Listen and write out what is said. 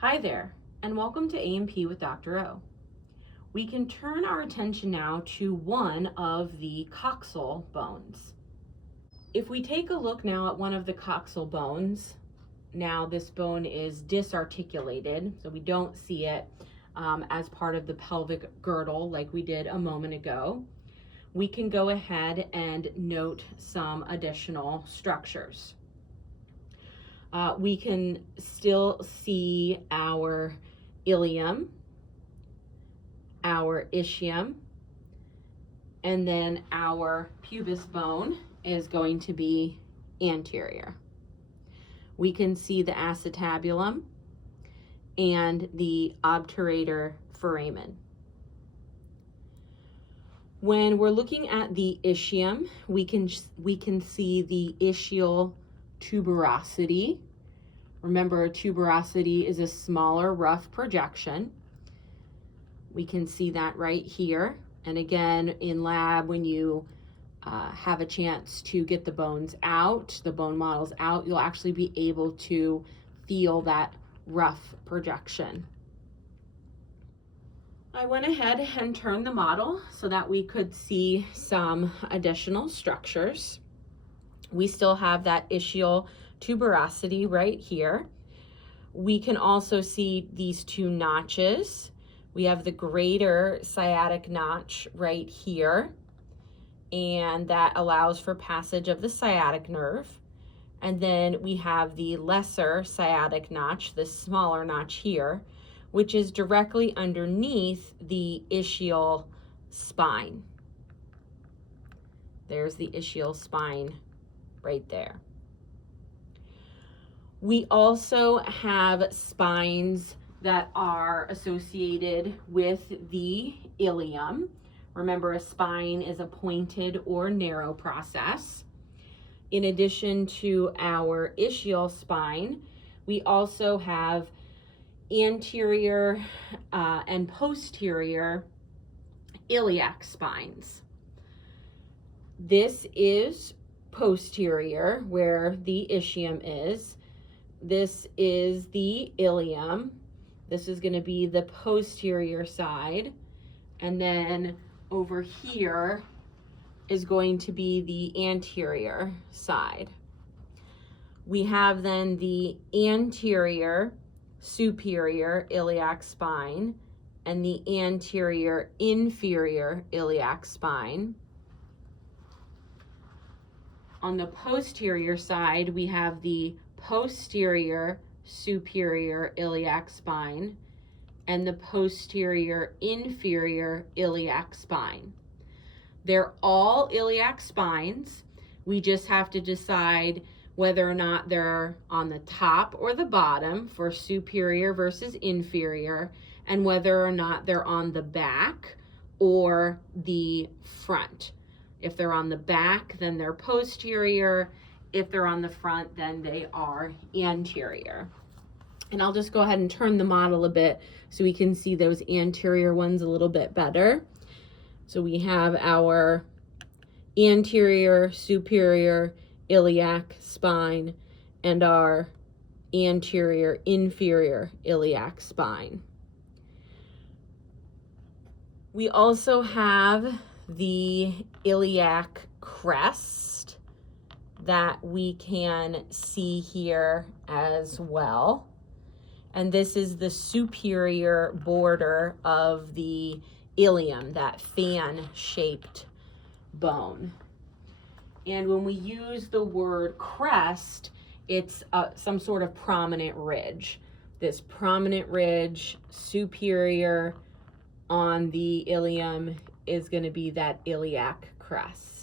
Hi there, and welcome to A&P with Dr. O. We can turn our attention now to one of the coxal bones. If we take a look now at one of the coxal bones, now this bone is disarticulated, so we don't see it as part of the pelvic girdle like we did a moment ago. We can go ahead and note some additional structures. We can still see our ilium, our ischium, and then our pubis bone is going to be anterior. We can see the acetabulum and the obturator foramen. When we're looking at the ischium, we can see the ischial tuberosity. Remember, tuberosity is a smaller rough projection. We can see that right here. And again, in lab, when you have a chance to get the bones out, the bone models out, you'll actually be able to feel that rough projection. I went ahead and turned the model so that we could see some additional structures. We still have that ischial tuberosity right here. We can also see these two notches. We have the greater sciatic notch right here, and that allows for passage of the sciatic nerve. And then we have the lesser sciatic notch, the smaller notch here, which is directly underneath the ischial spine. There's the ischial spine right there. We also have spines that are associated with the ilium. Remember, a spine is a pointed or narrow process. In addition to our ischial spine, we also have anterior and posterior iliac spines. This is posterior, where the ischium is. This is the ilium. This is going to be the posterior side. And then over here is going to be the anterior side. We have then the anterior superior iliac spine and the anterior inferior iliac spine. On the posterior side, we have the posterior superior iliac spine and the posterior inferior iliac spine. They're all iliac spines. We just have to decide whether or not they're on the top or the bottom for superior versus inferior, and whether or not they're on the back or the front. If they're on the back, then they're posterior. If they're on the front, then they are anterior. And I'll just go ahead and turn the model a bit so we can see those anterior ones a little bit better. So we have our anterior superior iliac spine and our anterior inferior iliac spine. We also have the iliac crest that we can see here as well. And this is the superior border of the ilium, that fan-shaped bone. And when we use the word crest, it's some sort of prominent ridge. This prominent ridge superior on the ilium is going to be that iliac crest.